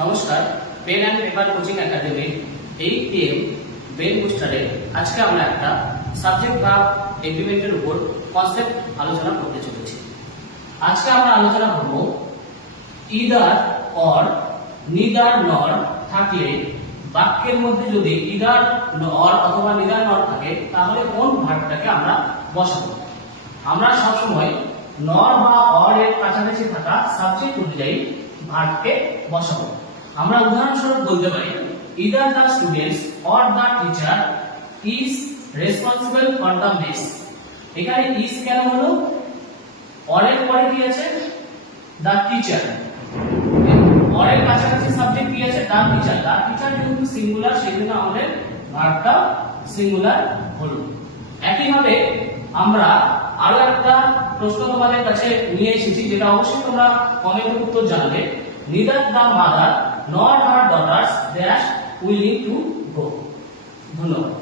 নমস্কার, pen and paper coaching একাডেমির 8 PM brain বুস্টারে আজকে আমরা একটা সাবজেক্ট ভার্ব এগ্রিমেন্টের উপর কনসেপ্ট আলোচনা করতে চলেছি। আজকে আমরা আলোচনা করব ইদার অর নিদার নর থাকলে বাক্যের মধ্যে যদি ইদার অর অথবা নিদার নর থাকে তাহলে কোন ভার্বটাকে আমরা বসাবো। আমরা সবসময় নর বা অর এর কাছাকাছি থাকা সাবজেক্ট অনুযায়ী ভার্বকে বসাবো। আমরা উদাহরণস্বরূপ বলতে পারি either the students or the teacher is responsible for the mess। এখানে is কেন হলো? or এর পরে কি আছে? the teacher। or এর কাছাকাছি সাবজেক্ট কি আছে? the teacher। the teacher যেহেতু সিঙ্গুলার সেজন্য আমাদের ভার্বটা সিঙ্গুলার হলো। একইভাবে আমরা আরো একটা প্রশ্ন তোমাদের কাছে নিয়ে এসেছি, যেটা অবশ্যই তোমরা কমেন্টে উত্তর জানাবে। neither the mother nor her daughters dash willing to go। ধন্যবাদ।